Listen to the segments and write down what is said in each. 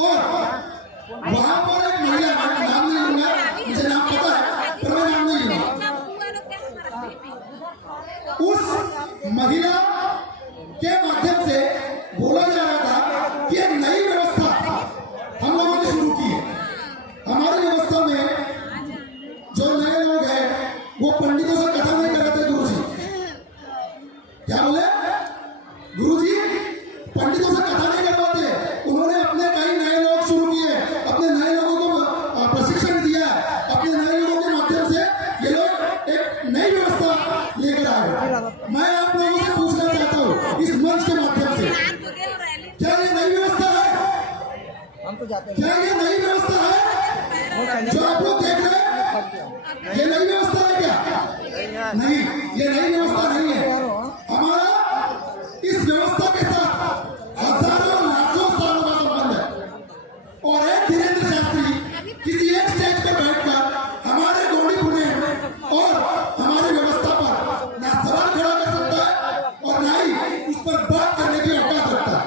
और वहां पर एक महिला, नाम नहीं लूंगा, मुझे नाम पता है पर मैं नाम नहीं लूंगा, उस महिला के माध्यम से बोला जा रहा था कि एक नई व्यवस्था हम लोगों ने शुरू की है। हमारी व्यवस्था में जो नए लोग हैं वो पंडितों से कथा नहीं कराते गुरुजी। क्या बोले? गुरुजी पंडितों से कथा नहीं करवाते। उन्होंने अपने कई नए लोग शुरू किए, अपने नए लोगों को प्रशिक्षण दिया, अपने नए लोगों के माध्यम से ये लोग एक नई व्यवस्था लेकर आए। मैं आप लोगों से पूछना चाहता हूँ इस मंच के माध्यम से, क्या ये नई व्यवस्था है? हम तो जाते हैं। क्या ये नई व्यवस्था है जो आप लोग देख रहे हैं? ये नई व्यवस्था है क्या? नहीं, ये नई व्यवस्था नहीं है। हमारा इस व्यवस्था के साथ हजारों लाखों सालों का संबंध है। और एक धीरेन्द्र शास्त्री किसी एक स्टेज पर बैठकर हमारे गौड़ी पुणे और हमारी व्यवस्था पर ना सवाल खड़ा कर सकता है और ना ही उस पर बात करने की औकात रखता है।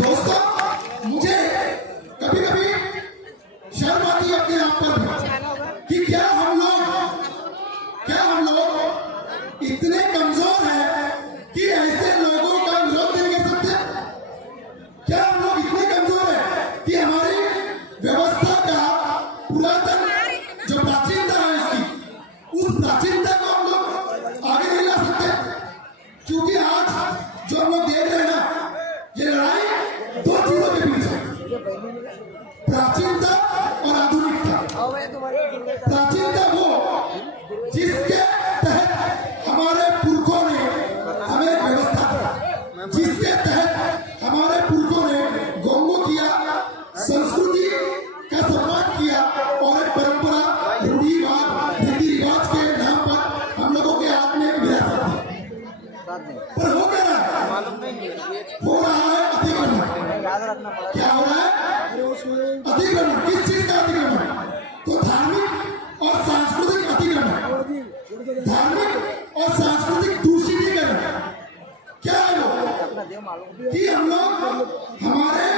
दोस्तों, मुझे कभी कभी शर्म आती है अपने आप पर कि क्या हम लोग इतने कमजोर हैं कि ऐसे लोगों का विरोध नहीं कर सकते? क्या हम लोग इतने कमजोर हैं कि हमारी व्यवस्था का पुरातन जो प्राचीनता है इसकी, उस प्राचीनता को हम लोग आगे नहीं ला सकते? क्योंकि आज जो हम लोग देख रहे हैं ना, ये लड़ाई दो चीजों के बीच है, प्राचीनता और आधुनिकता। प्राचीनता वो जिसके तहत हमारे पुरखों ने हमें व्यवस्था दी, जिसके तहत हमारे पुरखों ने गौमो किया, संस्कृति का सम्मान किया और एक परंपरा, रूढ़िवाद, रीति रिवाज के नाम पर हम लोगों के हाथ में विरासत दी। पर हो क्या रहा है? हो रहा है अतिक्रमण। क्या हो रहा है? अतिक्रमण। किस चीज का अतिक्रमण? तो धार्मिक और सांस्कृतिक अतिक्रमण, धार्मिक और सांस्कृतिक दूषितीकरण। क्या है वो? कि हम लोग हमारे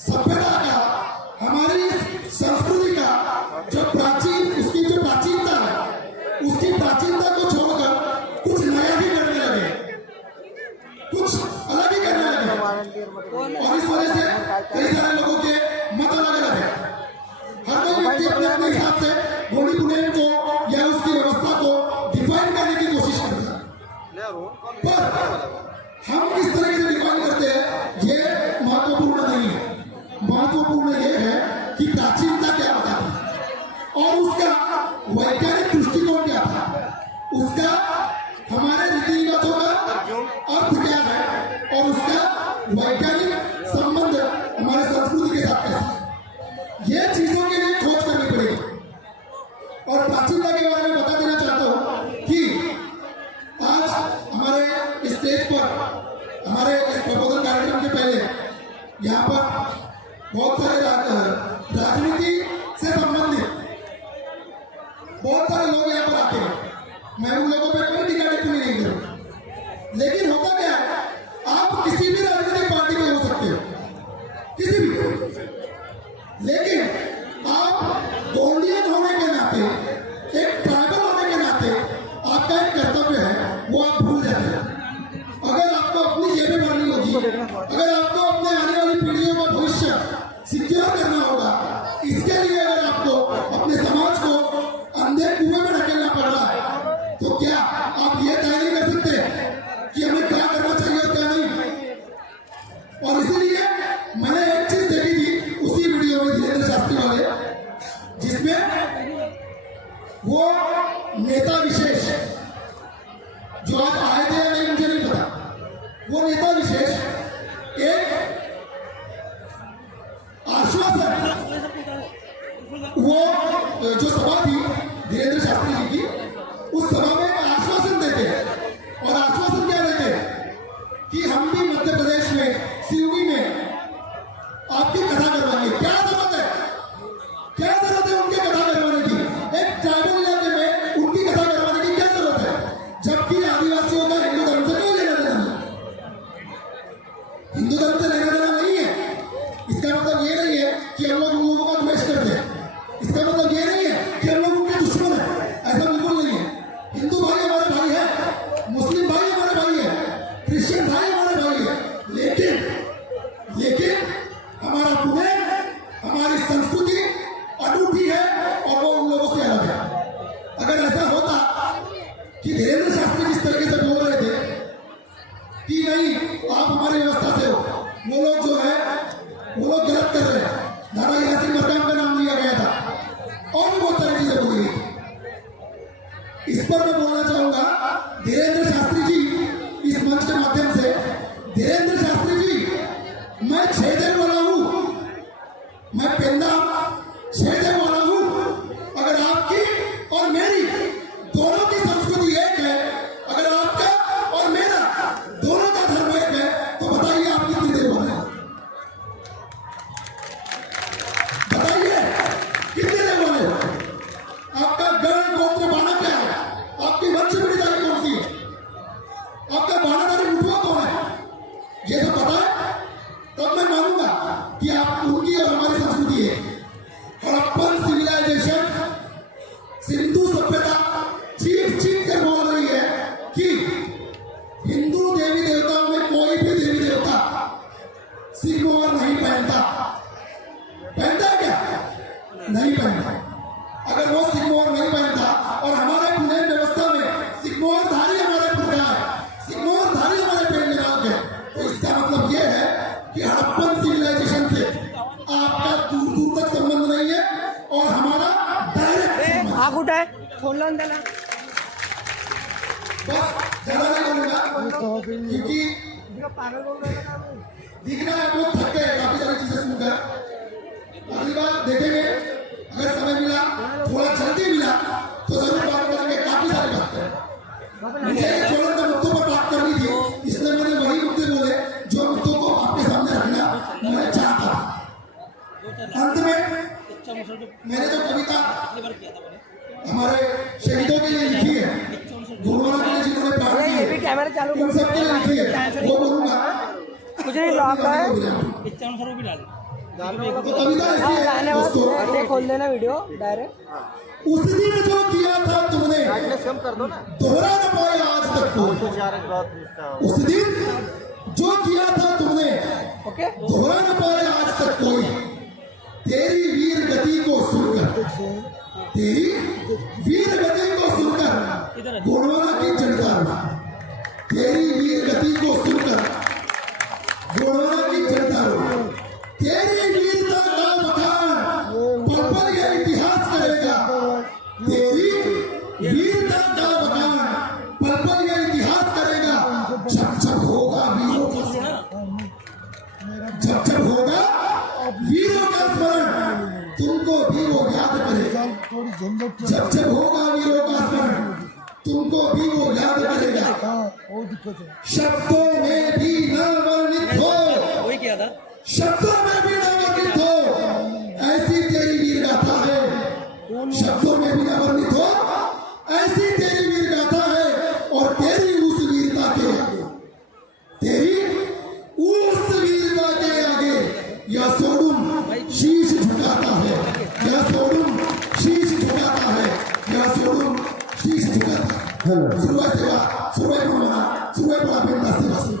सभ्यता का, हमारी संस्कृति का जो प्राचीन, उसकी जो प्राचीनता है, उसकी प्राचीनता को छोड़कर कुछ नया ही करने लगे, कुछ अलग ही करने लगे। और इस वजह से कई सारे लोगों के मत अलग अलग है। हर कोई व्यक्ति अपने अपने हिसाब से गौड़ी पुणे को या उसकी व्यवस्था को डिफाइन करने की कोशिश करता है, पर हम किस तरह से डिफाइन करते हैं ये महत्वपूर्ण नहीं है। महत्वपूर्ण ये है कि प्राचीनता क्या होता था और उसका वैज्ञानिक दृष्टिकोण क्या था, उसका हमारे रीति रिवाजों का अर्थ क्या है और उसका वैज्ञानिक संबंध हमारे संस्कृति के साथ कैसा है। ये चीजों के लिए खोज करनी पड़ेगी। और प्राचीनता के बारे में बता देना चाहता हूँ कि आज हमारे स्टेज पर, हमारे इस प्रबोधन कार्यक्रम के पहले यहाँ पर बहुत सारे राजनीति से संबंधित बहुत सारे लोग यहाँ पर आते हैं। मैं उन लोगों पर कोई टीका टिप्पणी नहीं करूँगा, लेकिन होता क्या है, आप किसी भी राजनीतिक पार्टी में हो सकते हो, किसी भी, लेकिन आप गौंडियन होने के नाते, एक ट्राइबल होने के नाते आपका एक कर्तव्य है, वो आप भूल जाते हैं। अगर आपको अपनी जेबें भरनी होगी, अगर आपको अपने आने वाली पीढ़ियों का भविष्य सिक्योर करना होगा, इसके लिए अगर आपको अपने समाज को अंधे कुएं में ढकेलना पड़ रहा है, तो क्या आप ये तय नहीं कर सकते कि हमें क्या करना चाहिए और क्या नहीं? और इसीलिए मैंने एक चीज देखी थी उसी वीडियो में, धीरेन्द्र शास्त्री वाले, जिसमें वो नेता विशेष जो आज आए थे या नहीं मुझे नहीं पता, वो नेता विशेष एक आश्वासन, वो जो सभा थी धीरेन्द्र शास्त्री जी की, उस सभा में एक आश्वासन देते हैं। और आश्वासन क्या देते हैं कि हम भी मध्य प्रदेश में सिवनी में आपकी कथा करवाएंगे। क्या जरूरत है? क्या जरूरत है उनकी कथा करवाने की? एक ट्राइबल इलाके में उनकी कथा करवाने की क्या जरूरत है, जबकि आदिवासियों का हिंदू धर्म से कोई लेना देना नहीं। क्रिश्चियन भाई हमारे भाई है, लेकिन हमारा पुणे, हमारी संस्कृति अनूठी है और वो उन लोगों से अलग है। अगर ऐसा होता कि धीरेन्द्र शास्त्री जिस तरीके से बोल रहे थे कि नहीं आप हमारी व्यवस्था से हो, वो लोग जो है वो लोग गलत कर रहे हैं। दादा यासिन मरकाम का नाम लिया गया था और भी बहुत सारी चीजें बोली गई। इस पर मैं बोलना चाहूंगा धीरेन्द्र शास्त्री जी, इस मंच के माध्यम से, धीरेन्द्र शास्त्री जी, मैं 6 दिन वाला हूं, मैं पेंदा 6 दिन वाला हूं। अगर आपकी और मेरी दोनों की संस्कृति एक है, अगर आपका और मेरा दोनों का धर्म एक है, तो बताइए आप कितनी देर वाले हैं? बताइए कितने देर वाले हो? आपका गण गोत्र बाना क्या है? आपकी वंश विविधता कौन सी है? आपका बानाधारी मुठुआ कौन है? ये सब पता है, तब मैं मानूंगा कि आप उनकी और हमारी संस्कृति है। हड़प्पन सिविलाइजेशन, सिंधु सभ्यता चीख कर बोल रही है कि हिंदू देवी देवताओं में कोई भी देवी देवता सिग्मोहर नहीं पहनता। पहनता है क्या? नहीं पहनता। अगर वो सिग्मोहर नहीं पहनता और हमारे पुणे व्यवस्था में सिग्मोहर धारी हमारे पुरखा है, सिग्मोहर धारी हमारे पेड़ निराग है, तो इसका मतलब ये है कि हड़प्पन सिविलाइजेशन से आपका दूर दूर तक संबंध नहीं है और हमारा डायरेक्ट संबंध। आग उठाए, फोन लाऊन देना। बस ज्यादा नहीं बोलूंगा क्योंकि पागल बोल रहे हैं। दिखना है, बहुत थक गए काफी सारी चीजें सुनकर। अगली बार देखेंगे, अगर समय मिला, थोड़ा जल्दी मिला तो जरूर बात करेंगे। काफी सारी बातें मुझे ज्वलंत मुद्दों पर बात करनी थी, इसलिए मैंने वही मुद्दे बोले जो मुद्दों को आपके सामने रखना मैं चाहता था। अंत में मैंने जो कविता हमारे शहीदों के लिए लिखी है, गुरुवार के लिए जिन्होंने प्राण दिए, ये भी कैमरा चालू उन सबके लिए लिखी है, वो बोलूंगा। कुछ नहीं लॉक है। तो कविता ऐसी है दोस्तों, खोल देना वीडियो डायरेक्ट। उस दिन जो किया था तुमने कम कर दो ना, दोहरा न पाया आज तक कोई। उस दिन जो किया था तुमने ओके, दोहरा न पाया आज तक कोई। तेरी वीर गति को सुनकर, तेरी वीर गति को सुनकर गोंडवाना की जनता रो। तेरी वीर गति को सुनकर गोंडवाना की जनता रो। तेरी वीरता का बखान पल पल यह इतिहास करेगा। तेरी वीरता का बखान पल पल यह इतिहास करेगा। जब जब होगा वीरों का स्मरण, जब जब होगा वीरों का स्मरण, तुमको भी वो याद करेगा। जब जब होगा वीरों का स्मरण, तुमको भी वो याद करेगा। शब्दों में भी न वर्णित हो, वही किया था। शब्दों में भी न वर्णित हो, ऐसी तेरी वीर गाथा है। शब्दों में भी न वर्णित हो, ऐसी तेरी वीर गाथा है। और तेरी उस वीरता के आगे, तेरी उस वीरता के आगे यह सोडुम शीश झुकाता है, यह सोडुम शीश झुकाता है, यह सोडुम शीश झुकाता है। सुरुवात सेवा, सुरुवात सेवा, सुरुवात सेवा, सुरुवात सेवा।